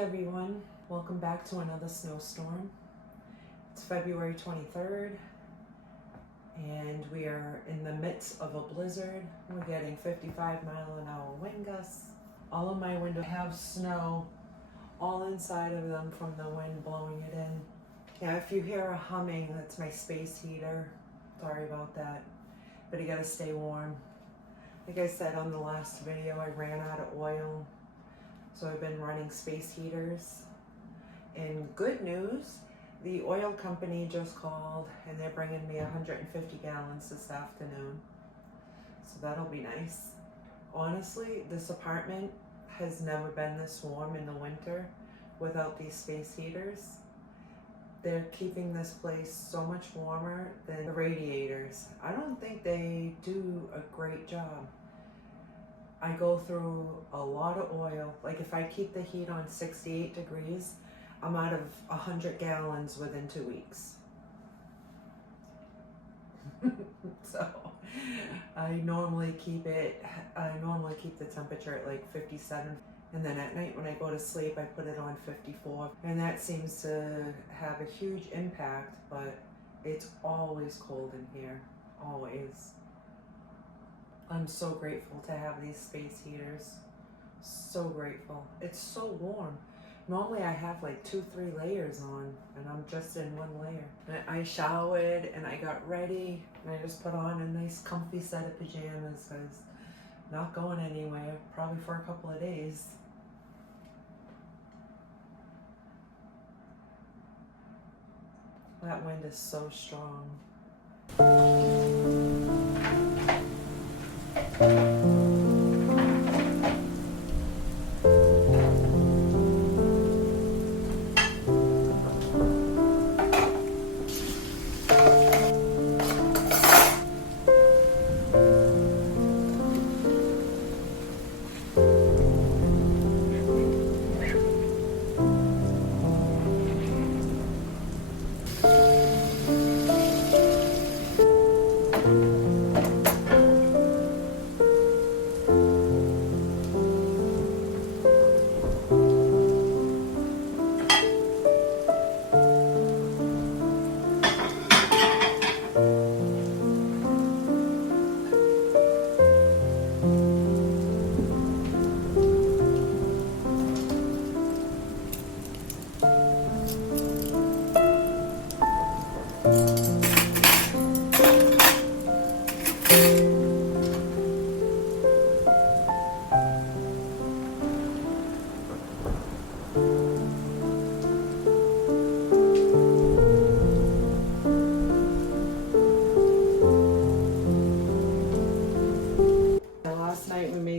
Everyone, welcome back to another snowstorm. It's February 23rd and we are in the midst of a blizzard. We're getting 55-mile-an-hour wind gusts. All of my windows have snow all inside of them from the wind blowing it in. Yeah, if you hear a humming, that's my space heater. Sorry about that, but you gotta stay warm. Like I said on the last video, I ran out of oil. So I've been running space heaters. And good news, the oil company just called and they're bringing me 150 gallons this afternoon. So that'll be nice. Honestly, this apartment has never been this warm in the winter without these space heaters. They're keeping this place so much warmer than the radiators. I don't think they do a great job. I go through a lot of oil. Like if I keep the heat on 68 degrees, I'm out of 100 gallons within 2 weeks. So I normally keep the temperature at like 57. And then at night when I go to sleep, I put it on 54. And that seems to have a huge impact, but it's always cold in here, always. I'm so grateful to have these space heaters. So grateful. It's so warm. Normally I have like 2-3 layers on and I'm just in one layer. And I showered and I got ready and I just put on a nice comfy set of pajamas. I was not going anywhere, probably for a couple of days. That wind is so strong.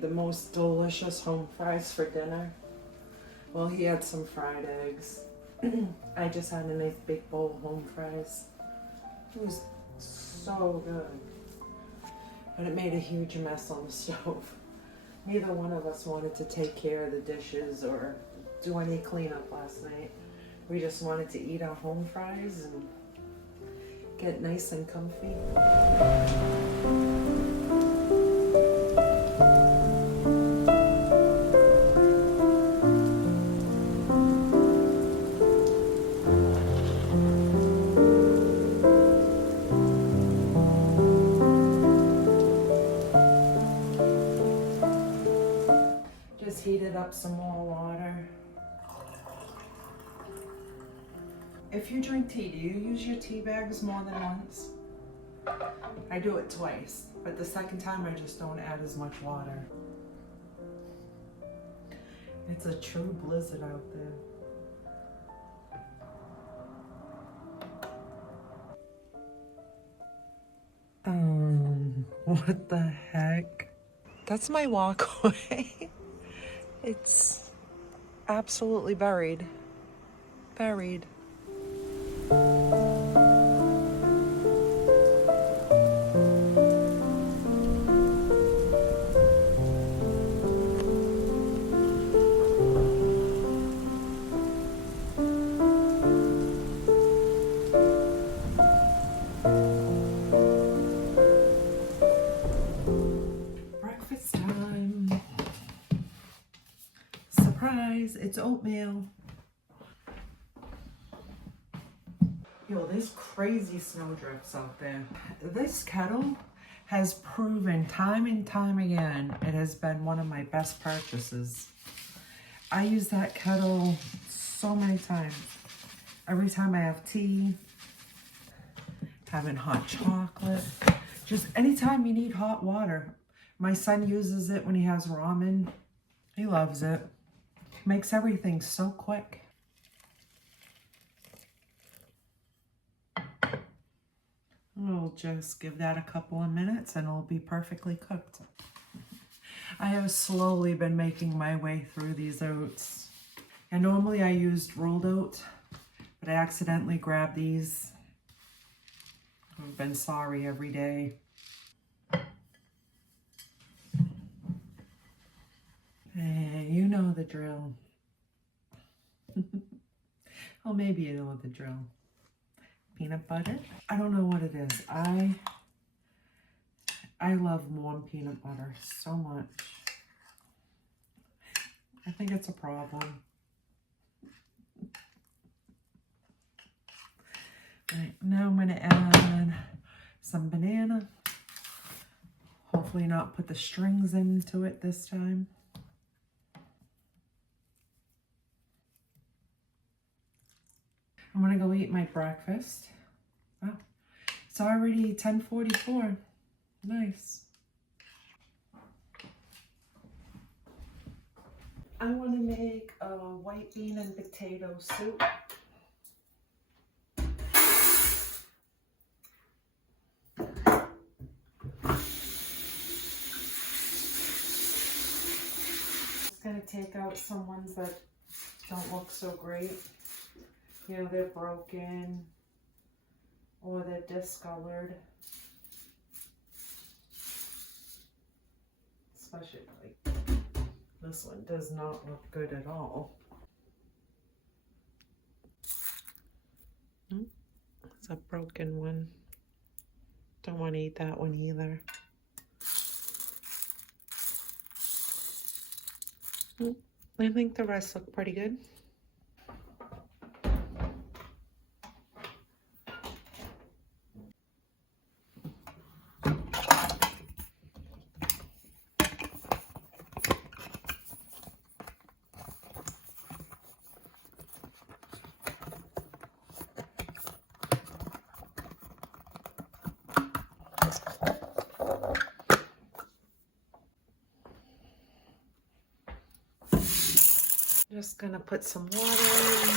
The most delicious home fries for dinner. Well, he had some fried eggs. I just had a nice big bowl of home fries. It was so good. And it made a huge mess on the stove. Neither one of us wanted to take care of the dishes or do any cleanup last night. We just wanted to eat our home fries and get nice and comfy. Heated up some more water. If you drink tea, do you use your tea bags more than once? I do it twice, but the second time I just don't add as much water. It's a true blizzard out there. What the heck? That's my walkway. It's absolutely buried. Buried. Breakfast time. Surprise, it's oatmeal. Yo, there's crazy snowdrifts out there. This kettle has proven time and time again it has been one of my best purchases. I use that kettle so many times. Every time I have tea, having hot chocolate, just anytime you need hot water. My son uses it when he has ramen. He loves it. Makes everything so quick. We'll just give that a couple of minutes and it'll be perfectly cooked. I have slowly been making my way through these oats. And normally I used rolled oat, but I accidentally grabbed these. I've been sorry every day. And you know the drill. Well, maybe you know the drill. Peanut butter. I don't know what it is. I love warm peanut butter so much. I think it's a problem. Right, now I'm gonna add some banana. Hopefully not put the strings into it this time. I'm gonna go eat my breakfast. Oh, it's already 10:44. Nice. I want to make a white bean and potato soup. Just gonna take out some ones that don't look so great. You know, they're broken or they're discolored. Especially like this one does not look good at all. It's a broken one. Don't want to eat that one either. I think the rest look pretty good. Just gonna put some water in.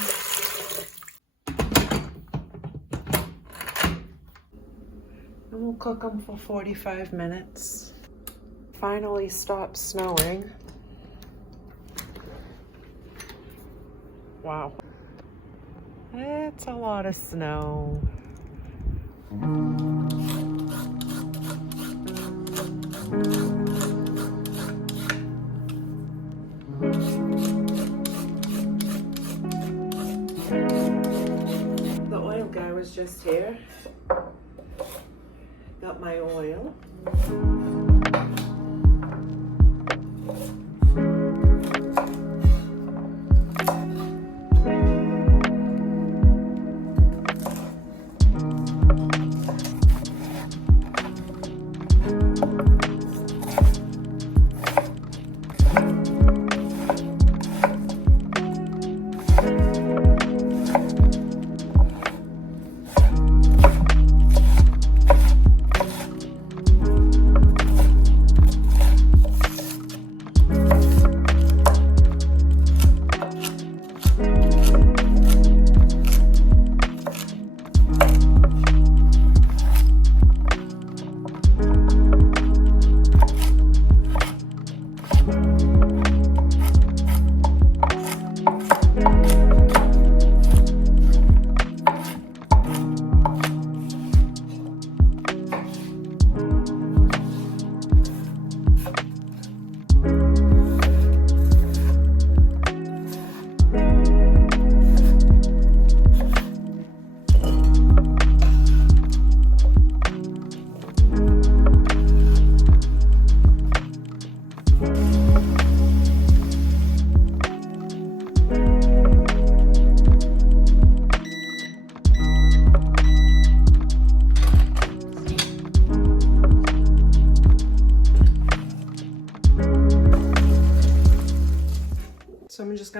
And we'll cook them for 45 minutes. Finally stopped snowing. Wow. It's a lot of snow. The oil guy was just here. Got my oil.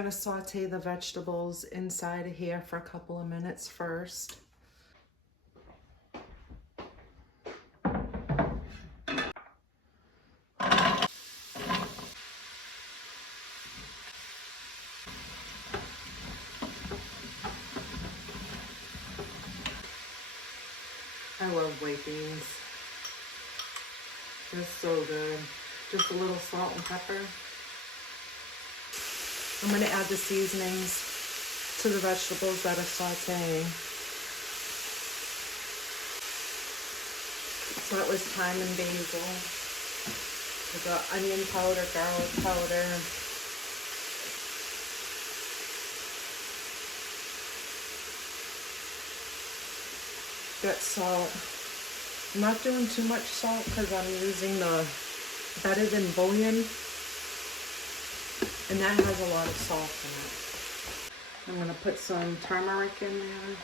gonna saute the vegetables inside of here for a couple of minutes first. I love white beans. They're so good. Just a little salt and pepper. I'm going to add the seasonings to the vegetables that are sauteing. So that was thyme and basil. I got onion powder, garlic powder. Got salt. I'm not doing too much salt because I'm using the better than bouillon, and that has a lot of salt in it. I'm going to put some turmeric in there,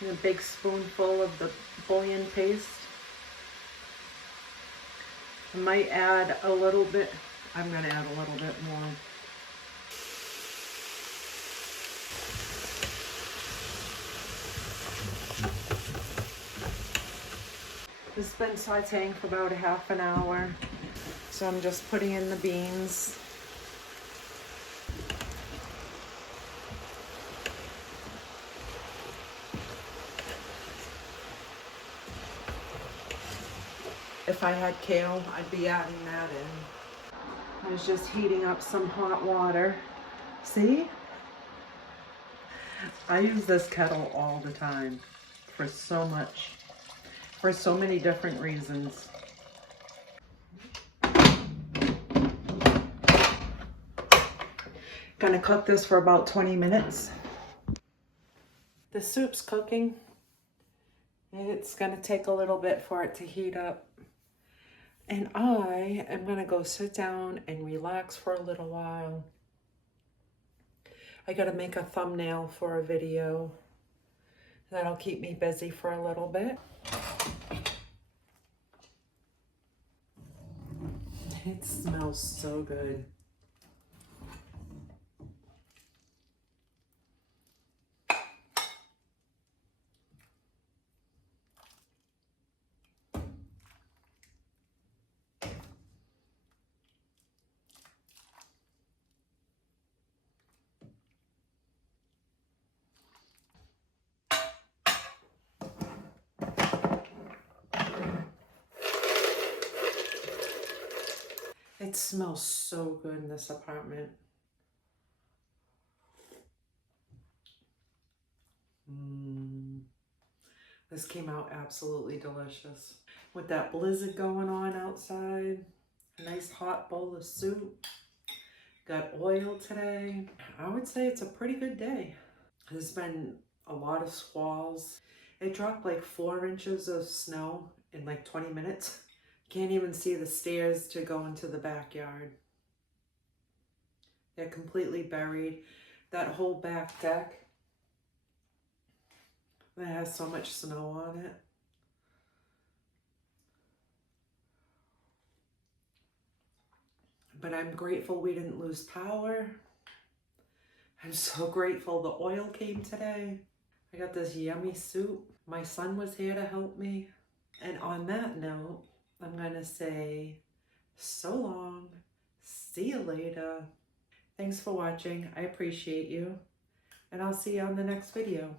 and a big spoonful of the bouillon paste. I might add a little bit. I'm going to add a little bit more. This has been sauteing for about a half an hour. So I'm just putting in the beans. If I had kale, I'd be adding that in. I was just heating up some hot water. See? I use this kettle all the time for so many different reasons. Gonna cook this for about 20 minutes. The soup's cooking. It's gonna take a little bit for it to heat up. And I am gonna go sit down and relax for a little while. I gotta make a thumbnail for a video. That'll keep me busy for a little bit. It smells so good. It smells so good in this apartment. This came out absolutely delicious. With that blizzard going on outside, a nice hot bowl of soup. Got oil today. I would say it's a pretty good day. There's been a lot of squalls. It dropped like 4 inches of snow in like 20 minutes. Can't even see the stairs to go into the backyard. They're completely buried. That whole back deck that has so much snow on it. But I'm grateful we didn't lose power. I'm so grateful the oil came today. I got this yummy soup. My son was here to help me. And on that note, I'm gonna say so long. See you later. Thanks for watching. I appreciate you. And I'll see you on the next video.